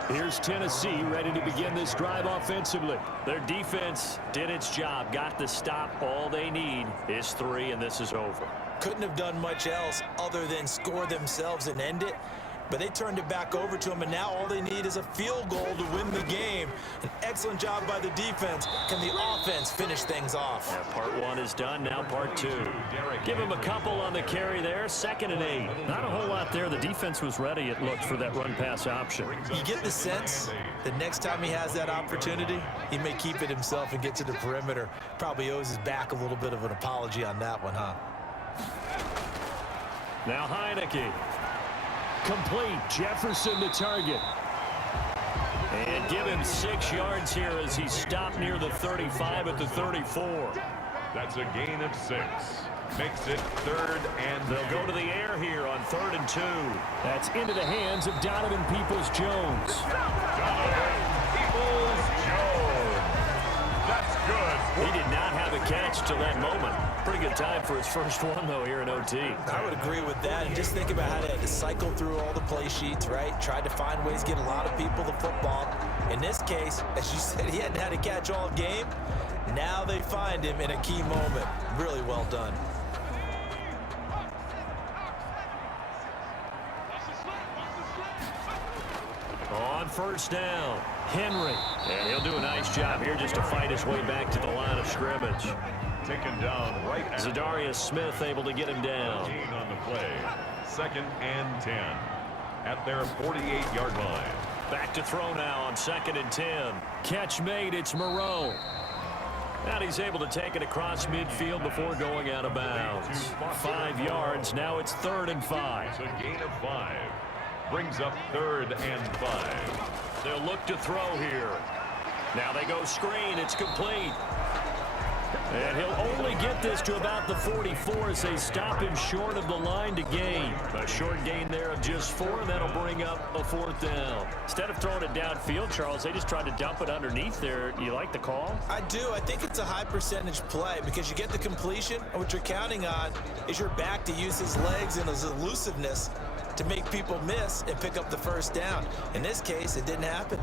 Here's Tennessee ready to begin this drive offensively. Their defense did its job, got the stop. All they need is 3, and this is over. Couldn't have done much else other than score themselves and end it. But they turned it back over to them, and now all they need is a field goal to win the game. An excellent job by the defense. Can the offense finish things off? Yeah, part 1 is done, now part 2. Give him a couple on the carry there, 2nd and 8. Not a whole lot there. The defense was ready, it looked, for that run-pass option. You get the sense that next time he has that opportunity, he may keep it himself and get to the perimeter. Probably owes his back a little bit of an apology on that one, huh? Now Heineke. Complete. Jefferson to target. And give him 6 yards here as he stopped near the 35 at the 34. That's a gain of 6. Makes it 3rd and they'll go to the air here on 3rd and 2. That's into the hands of Donovan Peoples-Jones. Donovan Peoples-Jones. That's good. He did not have a catch till that moment. Pretty good time for his first one, though, here in OT. I would agree with that. And just think about how they had to cycle through all the play sheets, right? Tried to find ways to get a lot of people the football. In this case, as you said, he hadn't had a catch all game. Now they find him in a key moment. Really well done. On 1st down, Henry. And he'll do a nice job here just to fight his way back to the line of scrimmage. Taken down right at Zadarius Smith able to get him down. gain on the play. 2nd and 10 at their 48-yard line. Back to throw now on 2nd and 10. Catch made, it's Moreau. And he's able to take it across midfield before going out of bounds. 5 yards, now it's 3rd and 5. It's a gain of 5. Brings up 3rd and 5. They'll look to throw here. Now they go screen. It's complete. And he'll only get this to about the 44 as they stop him short of the line to gain. A short gain there of just 4, and that'll bring up a 4th down. Instead of throwing it downfield, Charles, they just tried to dump it underneath there. You like the call? I do. I think it's a high percentage play because you get the completion, and what you're counting on is your back to use his legs and his elusiveness to make people miss and pick up the 1st down. In this case, it didn't happen.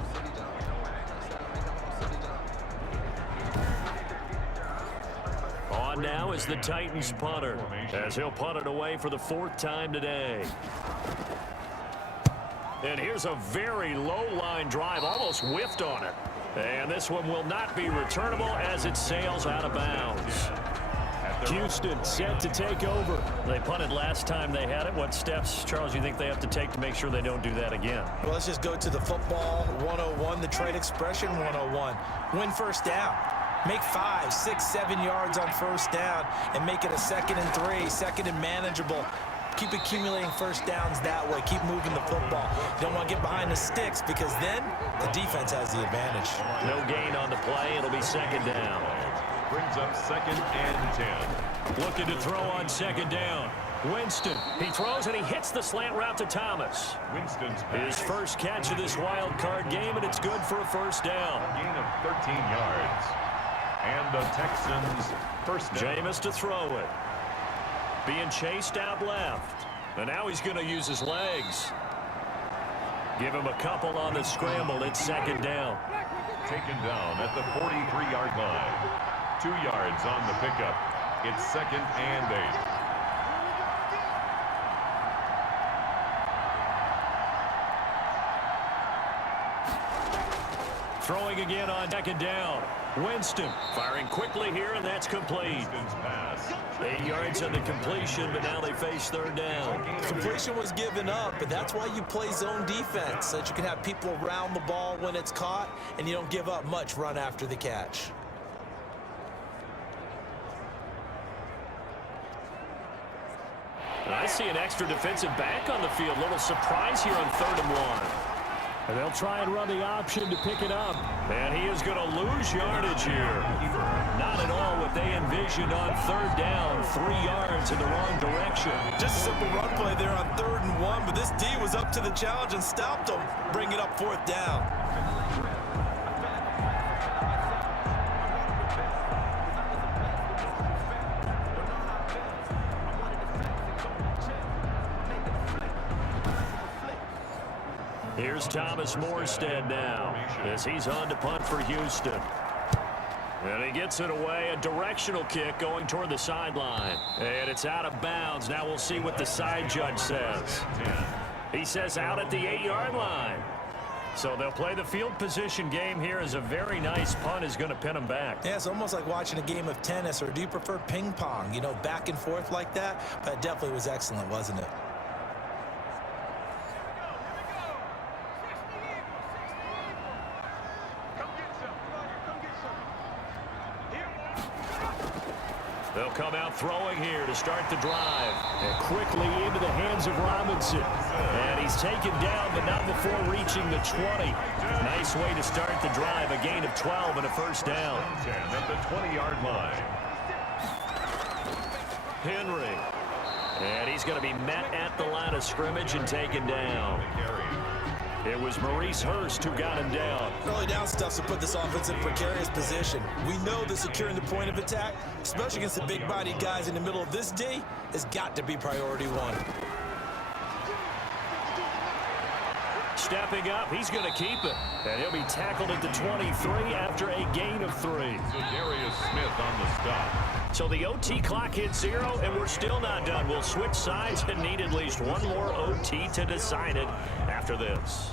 On now is the Titans punter, as he'll punt it away for the 4th time today. And here's a very low line drive, almost whiffed on it. And this one will not be returnable as it sails out of bounds. Houston set to take over. They punted last time they had it. What steps, Charles, you think they have to take to make sure they don't do that again? Well, let's just go to the football 101, the trade expression 101. Win 1st down. Make 5, 6, 7 yards on 1st down and make it a 2nd and 3, 2nd and manageable. Keep accumulating 1st downs that way. Keep moving the football. You don't want to get behind the sticks because then the defense has the advantage. No gain on the play. It'll be 2nd down. Brings up 2nd and 10. Looking to throw on 2nd down. Winston, he throws and he hits the slant route to Thomas. Winston's His first catch of this wild card game, and it's good for a 1st down. Gain of 13 yards. And the Texans' 1st down. Jameis to throw it. Being chased out left. And now he's going to use his legs. Give him a couple on the scramble. It's 2nd down. Taken down at the 43-yard line. 2 yards on the pickup. It's 2nd and 8. Throwing again on 2nd down. Winston firing quickly here, and that's complete. Winston's pass. 8 yards on the completion, but now they face 3rd down. Completion was given up, but that's why you play zone defense, so that you can have people around the ball when it's caught, and you don't give up much run after the catch. And I see an extra defensive back on the field. Little surprise here on 3rd and 1. And they'll try and run the option to pick it up. And he is going to lose yardage here. Not at all what they envisioned on 3rd down. 3 yards in the wrong direction. Just a simple run play there on 3rd and 1, but this D was up to the challenge and stopped him. Bring it up 4th down. Here's Thomas Morstead now as he's on to punt for Houston. And he gets it away, a directional kick going toward the sideline. And it's out of bounds. Now we'll see what the side judge says. He says out at the 8-yard line. So they'll play the field position game here as a very nice punt is going to pin them back. Yeah, it's almost like watching a game of tennis, or do you prefer ping pong? You know, back and forth like that? But it definitely was excellent, wasn't it? They'll come out throwing here to start the drive. And quickly into the hands of Robinson. And he's taken down, but not before reaching the 20. Nice way to start the drive. A gain of 12 and a 1st down. 10 at the 20-yard line. Henry. And he's going to be met at the line of scrimmage and taken down. It was Maurice Hurst who got him down. Early down stuff to put this offense in precarious position. We know that securing the point of attack, especially against the big-bodied guys in the middle of this D, has got to be priority 1. Stepping up, he's going to keep it. And he'll be tackled at the 23 after a gain of 3. So Darius Smith on the stop. So the OT clock hits 0, and we're still not done. We'll switch sides and need at least one more OT to decide it after this.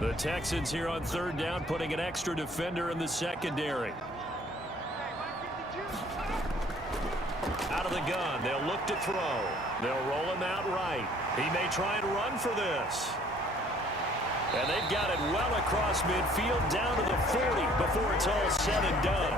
The Texans here on 3rd down, putting an extra defender in the secondary. Out of the gun, they'll look to throw. They'll roll him out right. He may try and run for this. And they've got it well across midfield down to the 40 before it's all said and done.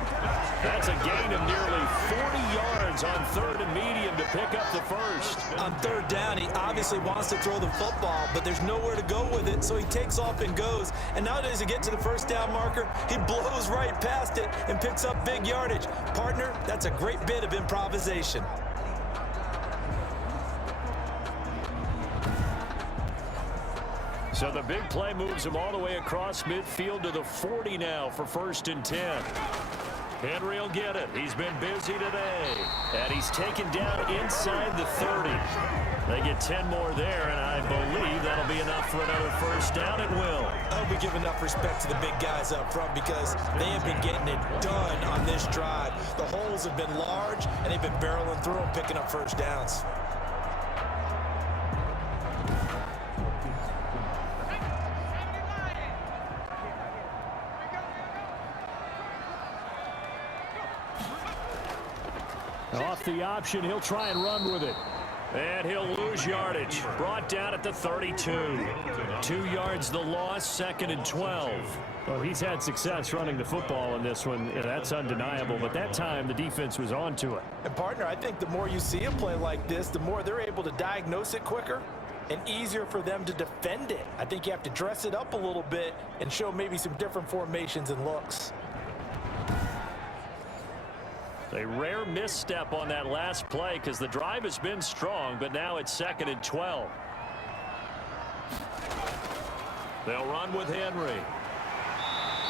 That's a gain of nearly 40 yards on 3rd and medium to pick up the first. On 3rd down, he obviously wants to throw the football, but there's nowhere to go with it, so he takes off and goes. And nowadays, to get to the 1st down marker, he blows right past it and picks up big yardage. Partner, that's a great bit of improvisation. So the big play moves him all the way across midfield to the 40 now for 1st and 10. Henry will get it. He's been busy today. And he's taken down inside the 30. They get 10 more there, and I believe that'll be enough for another 1st down. It will. I hope we give enough respect to the big guys up front because they have been getting it done on this drive. The holes have been large, and they've been barreling through them, picking up 1st downs. Off the option, he'll try and run with it. And he'll lose yardage. Brought down at the 32. 2 yards the loss, 2nd and 12. Well, he's had success running the football in this one. That's undeniable. But that time, the defense was on to it. And, partner, I think the more you see a play like this, the more they're able to diagnose it quicker and easier for them to defend it. I think you have to dress it up a little bit and show maybe some different formations and looks. A rare misstep on that last play because the drive has been strong, but now it's 2nd and 12. They'll run with Henry.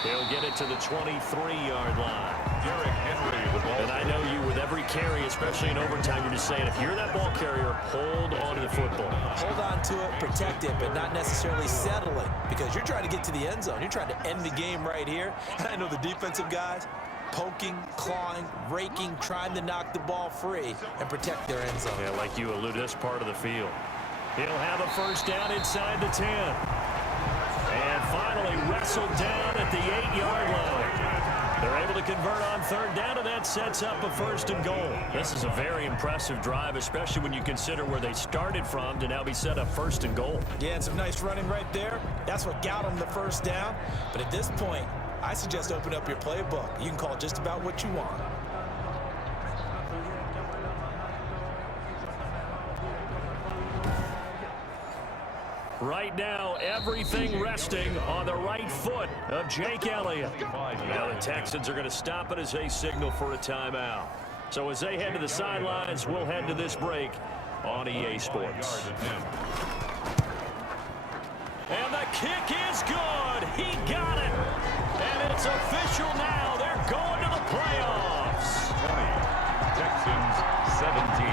He'll get it to the 23-yard line. Derrick Henry, the ball. And I know you, with every carry, especially in overtime, you're just saying, if you're that ball carrier, hold on to the football. Hold on to it, protect it, but not necessarily settle it because you're trying to get to the end zone. You're trying to end the game right here. And I know the defensive guys, poking, clawing, raking, trying to knock the ball free and protect their end zone. Yeah, like you alluded, this part of the field. He'll have a 1st down inside the 10. And finally wrestled down at the 8-yard line. They're able to convert on 3rd down, and that sets up a 1st and goal. This is a very impressive drive, especially when you consider where they started from to now be set up 1st and goal. Yeah, and some nice running right there. That's what got them the 1st down. But at this point, I suggest open up your playbook. You can call just about what you want. Right now, everything resting on the right foot of Jake Elliott. Now the Texans are going to stop it as they signal for a timeout. So as they head to the sidelines, we'll head to this break on EA Sports. And the kick is good. He got it. And it's official now. They're going to the playoffs. 20, Texans 17.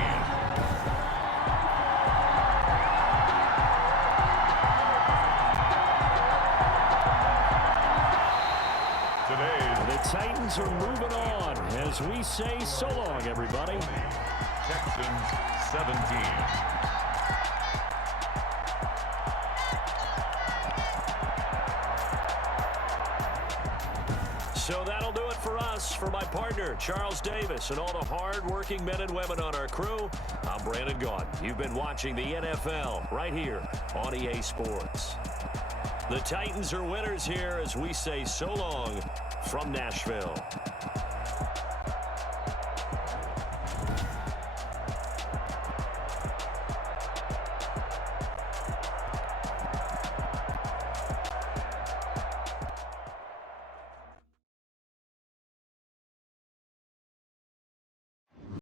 The Titans are moving on as we say so long, everybody. Texans 17. So that'll do it for us. For my partner, Charles Davis, and all the hard-working men and women on our crew, I'm Brandon Gaudin. You've been watching the NFL right here on EA Sports. The Titans are winners here as we say so long from Nashville.